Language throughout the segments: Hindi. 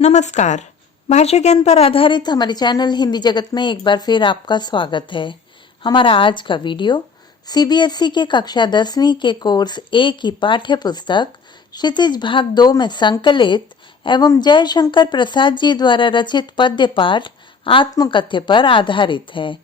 नमस्कार। भाषा ज्ञान पर आधारित हमारे चैनल हिंदी जगत में एक बार फिर आपका स्वागत है। हमारा आज का वीडियो सीबीएसई के कक्षा 10वीं के कोर्स ए की पाठ्य पुस्तक क्षितिज भाग 2 में संकलित एवं जयशंकर प्रसाद जी द्वारा रचित पद्य पाठ आत्मकथ्य पर आधारित है।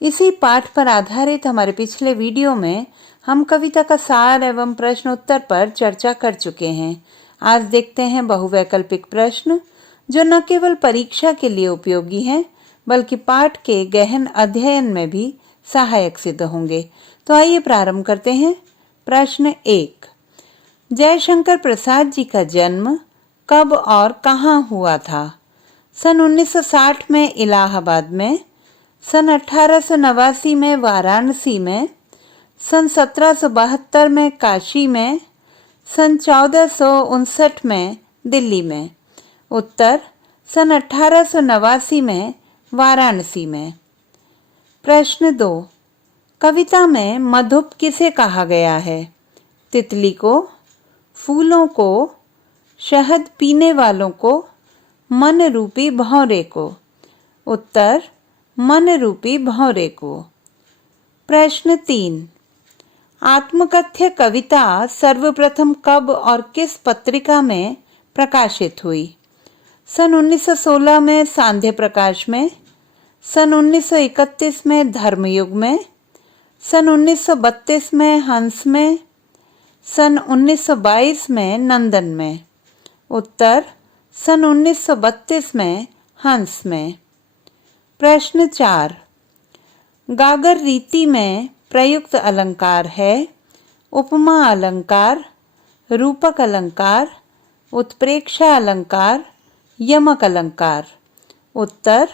इसी पाठ पर आधारित हमारे पिछले वीडियो में हम कविता का सार एवं प्रश्न उत्तर पर चर्चा कर चुके हैं। आज देखते हैं बहुवैकल्पिक प्रश्न जो न केवल परीक्षा के लिए उपयोगी हैं बल्कि पाठ के गहन अध्ययन में भी सहायक सिद्ध होंगे। तो आइए प्रारंभ करते हैं। प्रश्न 1। जयशंकर प्रसाद जी का जन्म कब और कहाँ हुआ था? सन 1960 में इलाहाबाद में, सन 1889 में वाराणसी में, सन 1772 में काशी में, सन 1459 में दिल्ली में। उत्तर सन 1889 में वाराणसी में। प्रश्न 2। कविता में मधुप किसे कहा गया है? तितली को, फूलों को, शहद पीने वालों को, मन रूपी भौरे को। उत्तर मन रूपी भौरे को। प्रश्न 3। आत्मकथ्य कविता सर्वप्रथम कब और किस पत्रिका में प्रकाशित हुई? सन 1916 में सांध्य प्रकाश में, सन 1931 में धर्मयुग में, सन 1932 में हंस में, सन 1922 में नंदन में। उत्तर सन 1932 में हंस में। प्रश्न 4। गागर रीति में प्रयुक्त अलंकार है उपमा अलंकार, रूपक अलंकार, उत्प्रेक्षा अलंकार, यमक अलंकार। उत्तर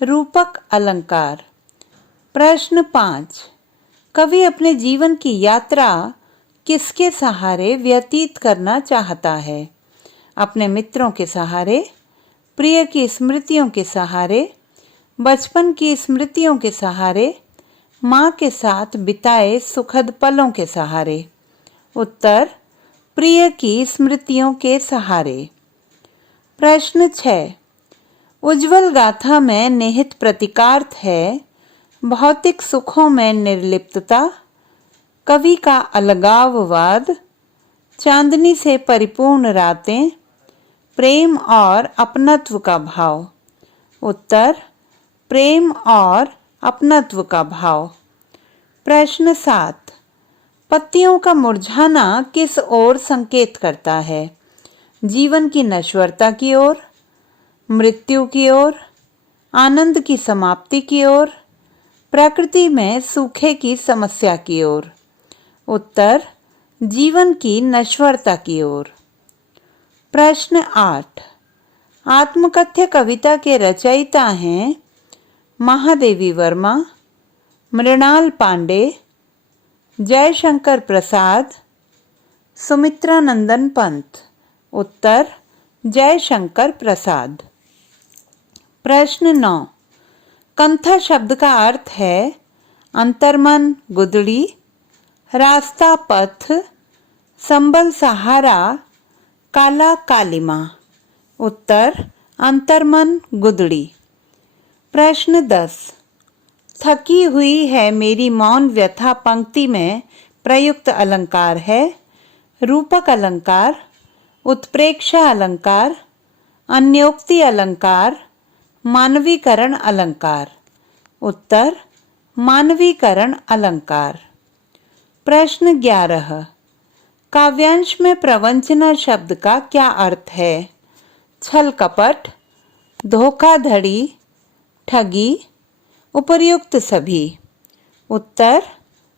रूपक अलंकार। प्रश्न 5। कवि अपने जीवन की यात्रा किसके सहारे व्यतीत करना चाहता है? अपने मित्रों के सहारे, प्रिय की स्मृतियों के सहारे, बचपन की स्मृतियों के सहारे, माँ के साथ बिताए सुखद पलों के सहारे। उत्तर प्रिय की स्मृतियों के सहारे। प्रश्न 6। उज्ज्वल गाथा में निहित प्रतीकार्थ है भौतिक सुखों में निर्लिप्तता, कवि का अलगाववाद, चांदनी से परिपूर्ण रातें, प्रेम और अपनत्व का भाव। उत्तर प्रेम और अपनत्व का भाव। प्रश्न 7। पत्तियों का मुरझाना किस ओर संकेत करता है? जीवन की नश्वरता की ओर, मृत्यु की ओर, आनंद की समाप्ति की ओर, प्रकृति में सूखे की समस्या की ओर। उत्तर जीवन की नश्वरता की ओर। प्रश्न 8। आत्मकथ्य कविता के रचयिता हैं महादेवी वर्मा, मृणाल पांडे, जयशंकर प्रसाद, सुमित्रा नंदन पंत। उत्तर जयशंकर प्रसाद। प्रश्न 9। कंथा शब्द का अर्थ है अंतर्मन गुदड़ी, रास्ता पथ, संबल सहारा, काला कालिमा। उत्तर अंतर्मन गुदड़ी। प्रश्न 10। थकी हुई है मेरी मौन व्यथा पंक्ति में प्रयुक्त अलंकार है रूपक अलंकार, उत्प्रेक्षा अलंकार, अन्योक्ति अलंकार, मानवीकरण अलंकार। उत्तर मानवीकरण अलंकार। प्रश्न 11। काव्यांश में प्रवंचना शब्द का क्या अर्थ है? छल कपट, धोखाधड़ी, ठगी, उपर्युक्त सभी। उत्तर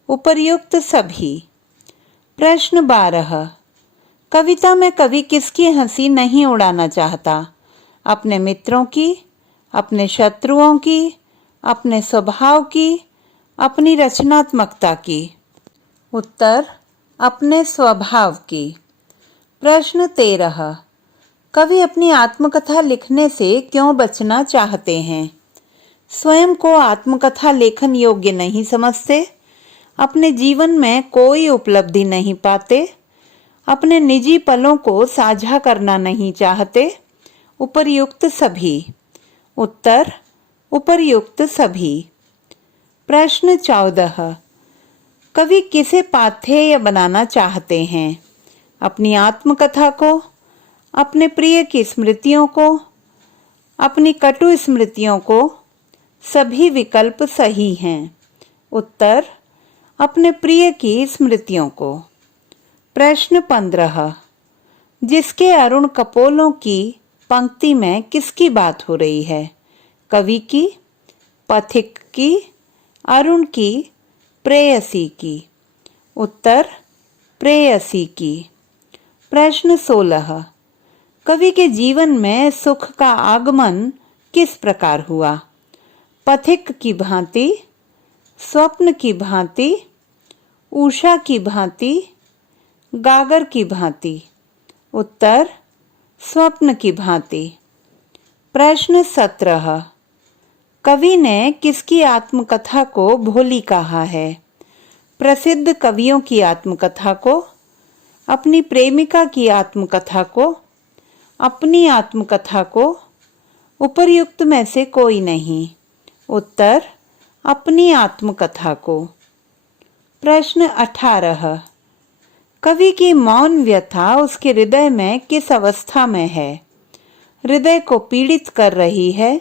उपर्युक्त सभी। प्रश्न 12। कविता में कवि किसकी हंसी नहीं उड़ाना चाहता? अपने मित्रों की, अपने शत्रुओं की, अपने स्वभाव की, अपनी रचनात्मकता की। उत्तर अपने स्वभाव की। प्रश्न 13। कवि अपनी आत्मकथा लिखने से क्यों बचना चाहते हैं? स्वयं को आत्मकथा लेखन योग्य नहीं समझते, अपने जीवन में कोई उपलब्धि नहीं पाते, अपने निजी पलों को साझा करना नहीं चाहते उपर्युक्त सभी। उत्तर उपर्युक्त सभी। प्रश्न 14। कवि किसे पाथेय बनाना चाहते हैं? अपनी आत्मकथा को, अपने प्रिय की स्मृतियों को, अपनी कटु स्मृतियों को? सभी विकल्प सही हैं। उत्तर अपने प्रिय की स्मृतियों को। प्रश्न 15। जिसके अरुण कपोलों की पंक्ति में किसकी बात हो रही है? कवि की, पथिक की, अरुण की, प्रेयसी की? उत्तर प्रेयसी की। प्रश्न 16। कवि के जीवन में सुख का आगमन किस प्रकार हुआ? पथिक की भांति, स्वप्न की भांति, उषा की भांति, गागर की भांति? उत्तर स्वप्न की भांति। प्रश्न 17। कवि ने किसकी आत्मकथा को भोली कहा है? प्रसिद्ध कवियों की आत्मकथा को, अपनी प्रेमिका की आत्मकथा को, अपनी आत्मकथा को? उपर्युक्त में से कोई नहीं। उत्तर अपनी आत्मकथा को। प्रश्न 18। कवि की मौन व्यथा उसके हृदय में किस अवस्था में है? हृदय को पीड़ित कर रही है,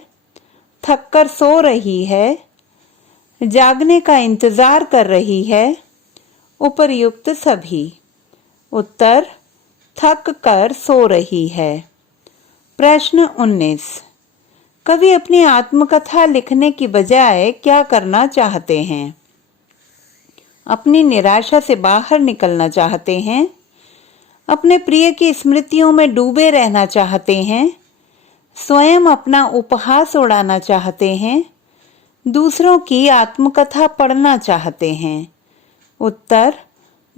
थककर सो रही है, जागने का इंतजार कर रही है? उपर्युक्त सभी। उत्तर थक कर सो रही है। प्रश्न 19। कवि अपनी आत्मकथा लिखने की बजाय क्या करना चाहते हैं? अपनी निराशा से बाहर निकलना चाहते हैं, अपने प्रिय की स्मृतियों में डूबे रहना चाहते हैं, स्वयं अपना उपहास उड़ाना चाहते हैं, दूसरों की आत्मकथा पढ़ना चाहते हैं? उत्तर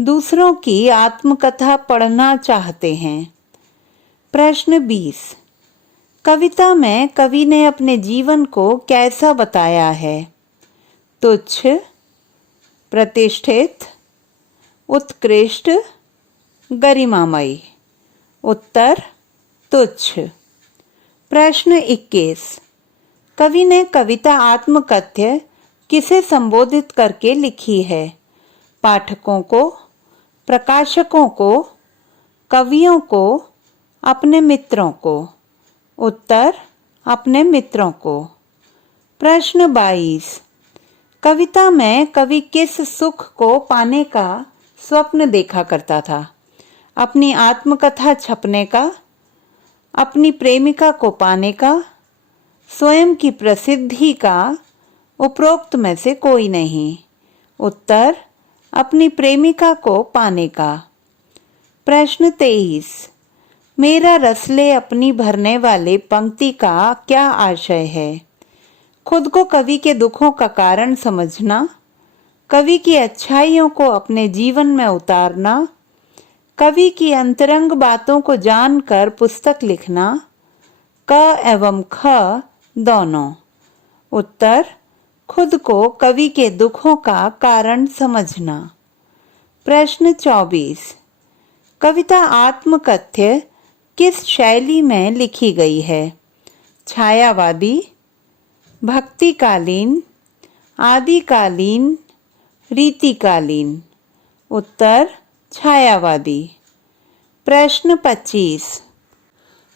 दूसरों की आत्मकथा पढ़ना चाहते हैं। प्रश्न 20। कविता में कवि ने अपने जीवन को कैसा बताया है? तुच्छ, प्रतिष्ठित, उत्कृष्ट, गरिमामयी? उत्तर तुच्छ। प्रश्न 21। कवि ने कविता आत्मकथ्य किसे संबोधित करके लिखी है? पाठकों को, प्रकाशकों को, कवियों को, अपने मित्रों को? उत्तर अपने मित्रों को। प्रश्न 22। कविता में कवि किस सुख को पाने का स्वप्न देखा करता था? अपनी आत्मकथा छपने का, अपनी प्रेमिका को पाने का, स्वयं की प्रसिद्धि का? उपरोक्त में से कोई नहीं। उत्तर अपनी प्रेमिका को पाने का। प्रश्न 23। मेरा रसले अपनी भरने वाले पंक्ति का क्या आशय है? खुद को कवि के दुखों का कारण समझना, कवि की अच्छाइयों को अपने जीवन में उतारना, कवि की अंतरंग बातों को जानकर पुस्तक लिखना, क एवं ख दोनों? उत्तर खुद को कवि के दुखों का कारण समझना। प्रश्न 24। कविता आत्मकथ्य किस शैली में लिखी गई है? छायावादी, भक्तिकालीन, आदिकालीन, रीतिकालीन? उत्तर छायावादी। प्रश्न 25।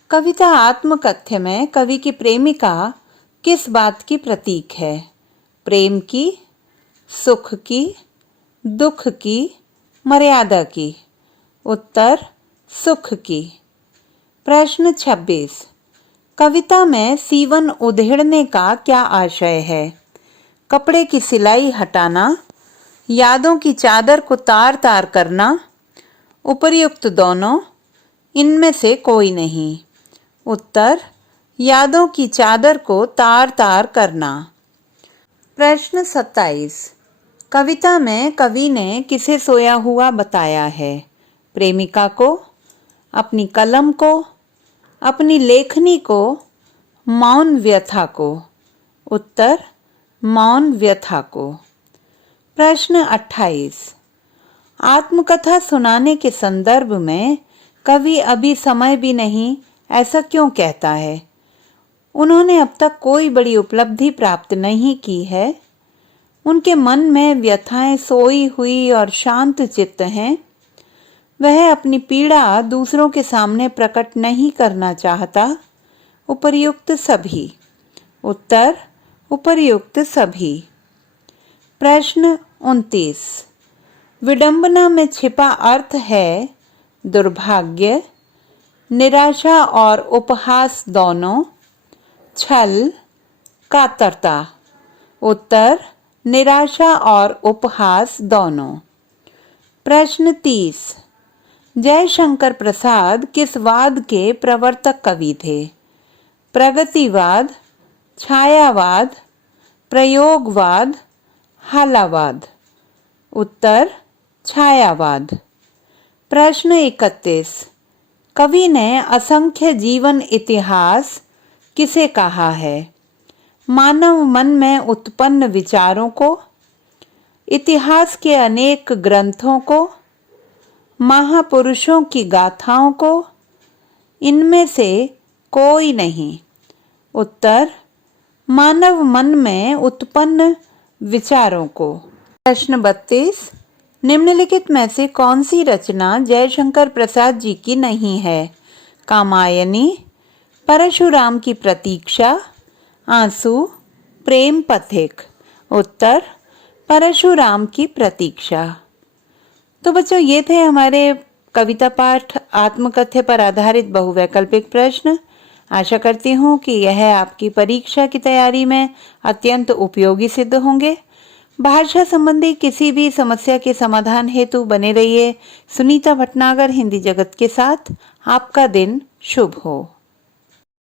कविता आत्मकथ्य में कवि की प्रेमिका किस बात की प्रतीक है? प्रेम की, सुख की, दुख की, मर्यादा की? उत्तर सुख की। प्रश्न 26। कविता में सीवन उधेड़ने का क्या आशय है? कपड़े की सिलाई हटाना, यादों की चादर को तार तार करना, उपर्युक्त दोनों, इनमें से कोई नहीं। उत्तर यादों की चादर को तार तार करना। प्रश्न 27। कविता में कवि ने किसे सोया हुआ बताया है? प्रेमिका को, अपनी कलम को, अपनी लेखनी को, मौन व्यथा को? उत्तर मौन व्यथा को। प्रश्न 28। आत्मकथा सुनाने के संदर्भ में कवि अभी समय भी नहीं, ऐसा क्यों कहता है? उन्होंने अब तक कोई बड़ी उपलब्धि प्राप्त नहीं की है। उनके मन में व्यथाएं सोई हुई और शांत चित्त हैं। वह अपनी पीड़ा दूसरों के सामने प्रकट नहीं करना चाहता। उपर्युक्त सभी। उत्तर उपर्युक्त सभी। प्रश्न 29। विडंबना में छिपा अर्थ है दुर्भाग्य, निराशा और उपहास दोनों, छल, कातरता। उत्तर निराशा और उपहास दोनों। प्रश्न 30। जयशंकर प्रसाद किस वाद के प्रवर्तक कवि थे? प्रगतिवाद, छायावाद, प्रयोगवाद, हालावाद। उत्तर छायावाद। प्रश्न 31। कवि ने असंख्य जीवन इतिहास किसे कहा है? मानव मन में उत्पन्न विचारों को, इतिहास के अनेक ग्रंथों को, महापुरुषों की गाथाओं को, इनमें से कोई नहीं। उत्तर मानव मन में उत्पन्न विचारों को। प्रश्न 32। निम्नलिखित में से कौन सी रचना जयशंकर प्रसाद जी की नहीं है? कामायनी, परशुराम की प्रतीक्षा, आंसू, प्रेम पथिक। उत्तर परशुराम की प्रतीक्षा। तो बच्चों, ये थे हमारे कविता पाठ आत्मकथ्य पर आधारित बहुवैकल्पिक प्रश्न। आशा करती हूँ कि यह आपकी परीक्षा की तैयारी में अत्यंत उपयोगी सिद्ध होंगे। भाषा संबंधी किसी भी समस्या के समाधान हेतु बने रहिए सुनीता भटनागर हिंदी जगत के साथ। आपका दिन शुभ हो।